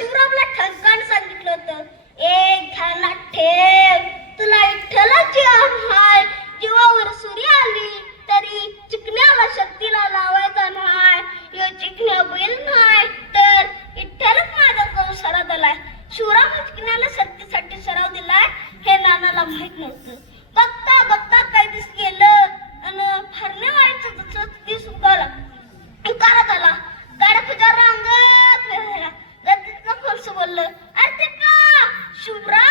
शिवरामला ठणकाण सांगितलं होतं. एक ध्यानात ठेव. तुला विठ्ठल रांगत बोललं अरे ते का?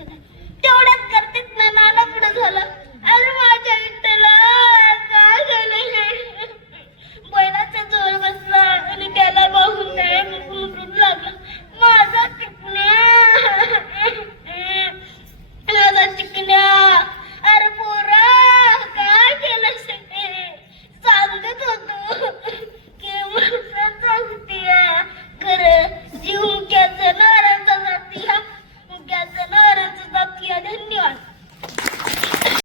तेवढ्यात करतेच नाही मला झालं.